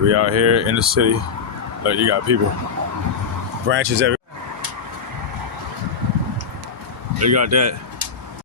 We out here in the city. Look, you got people. Branches everywhere. You got that.